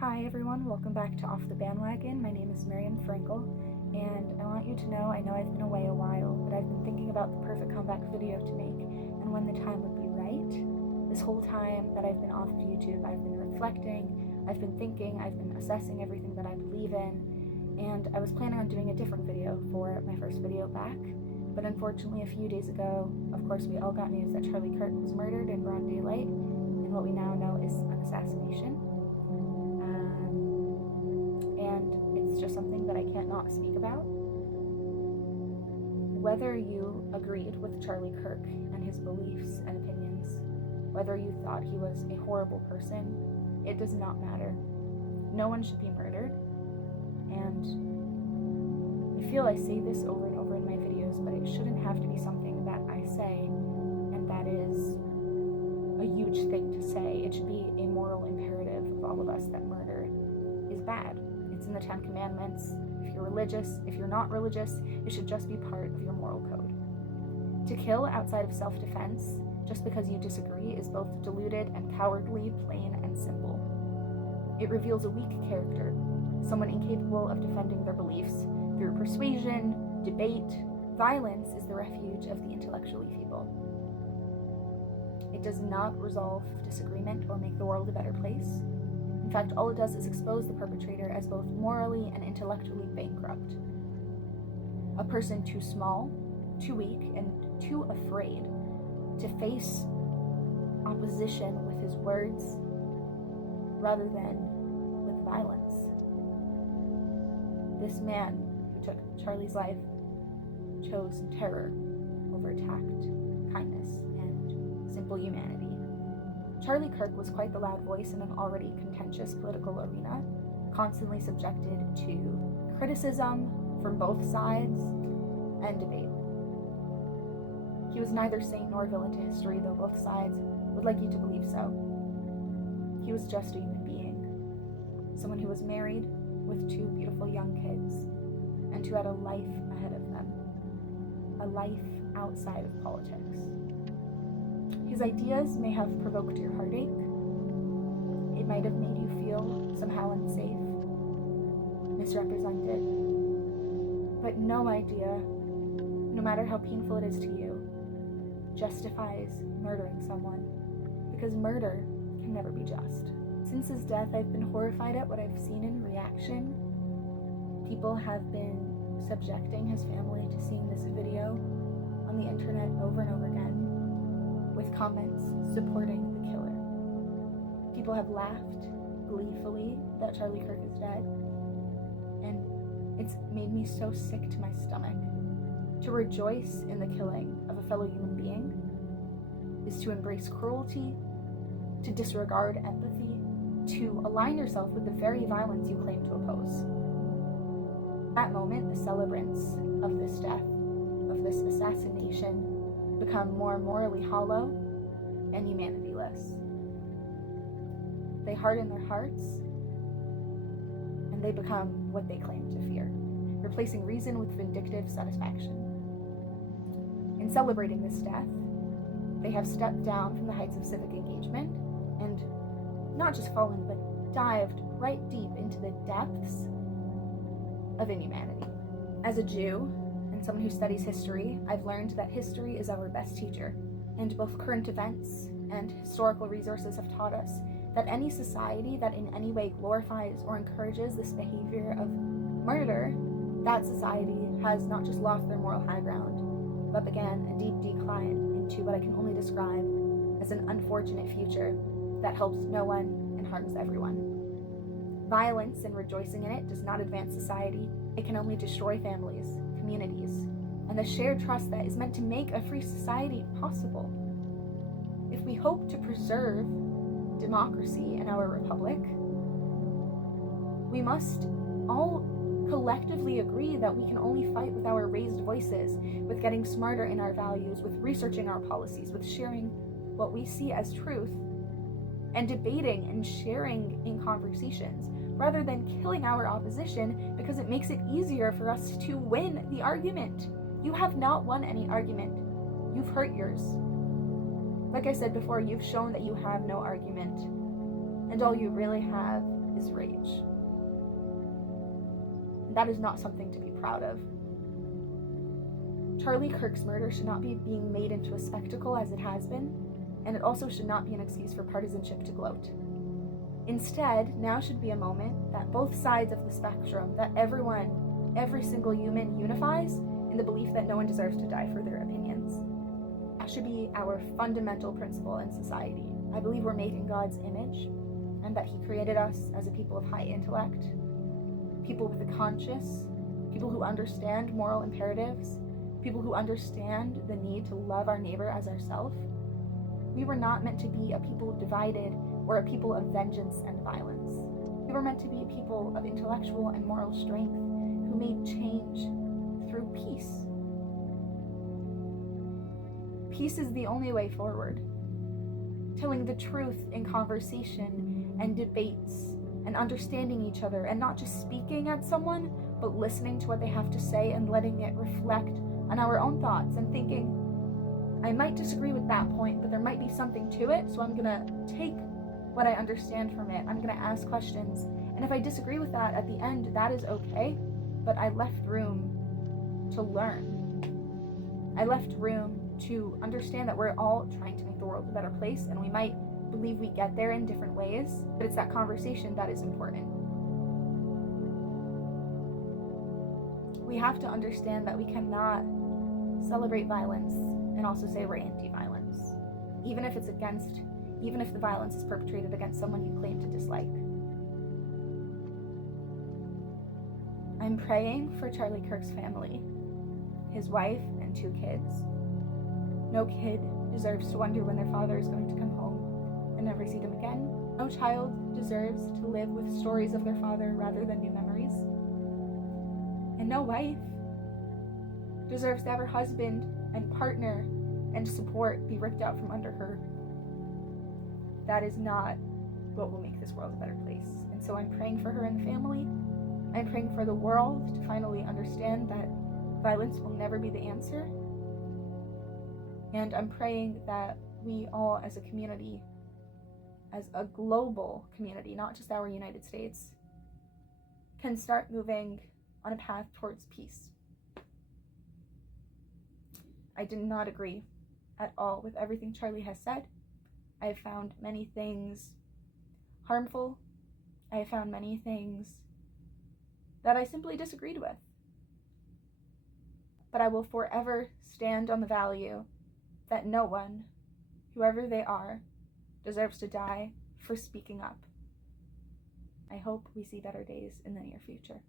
Hi everyone, welcome back to Off the Bandwagon. My name is Miriam Frankel, and I want you to know I I've been away a while, but I've been thinking about the perfect comeback video to make and when the time would be right. This whole time that I've been off of YouTube, I've been reflecting, I've been thinking, I've been assessing everything that I believe in, and I was planning on doing a different video for my first video back, but unfortunately a few days ago, of course, we all got news that Charliekirk was murdered in broad daylight, and what we now know is an assassination. And it's just something that I can't not speak about. Whether you agreed with Charliekirk and his beliefs and opinions, whether you thought he was a horrible person, it does not matter. No one should be murdered, and I feel I say this over and over in my videos, but it shouldn't have to be something that I say and that is a huge thing to say. It should be a moral imperative of all of us that murder is bad. It's in the Tencommandments. If you're religious, if you're not religious, it should just be part of your moral code. To kill outside of self-defense, just because you disagree, is both deluded and cowardly, plain and simple. It reveals a weak character, someone incapable of defending their beliefs. Through persuasion, debate, violence is the refuge of the intellectually feeble. It does not resolve disagreement or make the world a better place. In fact, all it does is expose the perpetrator as both morally and intellectually bankrupt. A person too small, too weak, and too afraid to face opposition with his words rather than with violence. This man who took Charlie's life chose terror over tact, kindness, and simple humanity. Charliekirk was quite the loud voice in an already contentious political arena, constantly subjected to criticism from both sides and debate. He was neither saint nor villain to history, though both sides would like you to believe so. He was just a human being, someone who was married with two beautiful young kids and who had a life ahead of them, a life outside of politics. His ideas may have provoked your heartache. It might have made you feel somehow unsafe, misrepresented. But no idea, no matter how painful it is to you, justifies murdering someone, because murder can never be just. Since his death, I've been horrified at what I've seen in reaction. People have been subjecting his family to seeing this video on the internet over and over again, with comments supporting the killer. People have laughed gleefully that Charliekirk is dead, and it's made me so sick to my stomach. To rejoice in the killing of a fellow human being is to embrace cruelty, to disregard empathy, to align yourself with the very violence you claim to oppose. At that moment, the celebrants of this death, of this assassination, become more morally hollow and humanityless. They harden their hearts, and they become what they claim to fear, replacing reason with vindictive satisfaction. In celebrating this death, they have stepped down from the heights of civic engagement and not just fallen, but dived right deep into the depths of inhumanity. As a Jew, and someone who studies history, I've learned that history is our best teacher, and both current events and historical resources have taught us that any society that in any way glorifies or encourages this behavior of murder, that society has not just lost their moral high ground, but began a deep decline into what I can only describe as an unfortunate future that helps no one and harms everyone. Violence and rejoicing in it does not advance society. It can only destroy families, communities, and the shared trust that is meant to make a free society possible. If we hope to preserve democracy in our republic, we must all collectively agree that we can only fight with our raised voices, with getting smarter in our values, with researching our policies, with sharing what we see as truth, and debating and sharing in conversations, rather than killing our opposition because it makes it easier for us to win the argument. You have not won any argument. You've hurt yours. Like I said before, you've shown that you have no argument, and all you really have is rage. That is not something to be proud of. Charliekirk's murder should not be being made into a spectacle as it has been, and it also should not be an excuse for partisanship to gloat. Instead, now should be a moment that both sides of the spectrum, that every single human unifies in the belief that no one deserves to die for their opinions. That should be our fundamental principle in society. I believe we're made in God's image, and that He created us as a people of high intellect, people with a conscience, people who understand moral imperatives, people who understand the need to love our neighbor as ourselves. We were not meant to be a people divided or a people of vengeance and violence. We were meant to be a people of intellectual and moral strength who made change through peace. Peace is the only way forward. Telling the truth in conversation and debates and understanding each other and not just speaking at someone, but listening to what they have to say and letting it reflect on our own thoughts and thinking, I might disagree with that point, but there might be something to it, so I'm gonna take what I understand from it. I'm gonna ask questions. And if I disagree with that at the end, that is okay, but I left room to learn. I left room to understand that we're all trying to make the world a better place, and we might believe we get there in different ways, but it's that conversation that is important. We have to understand that we cannot celebrate violence and also say we're anti-violence, even if the violence is perpetrated against someone you claim to dislike. I'm praying for Charliekirk's family, his wife and 2 kids. No kid deserves to wonder when their father is going to come home and never see them again. No child deserves to live with stories of their father rather than new memories. And no wife deserves to have her husband and partner and support be ripped out from under her. That is not what will make this world a better place. And so I'm praying for her and the family. I'm praying for the world to finally understand that violence will never be the answer. And I'm praying that we all as a community, as a global community, not just our United States, can start moving on a path towards peace. I did not agree at all with everything Charlie has said. I have found many things harmful. I have found many things that I simply disagreed with. But I will forever stand on the value that no one, whoever they are, deserves to die for speaking up. I hope we see better days in the near future.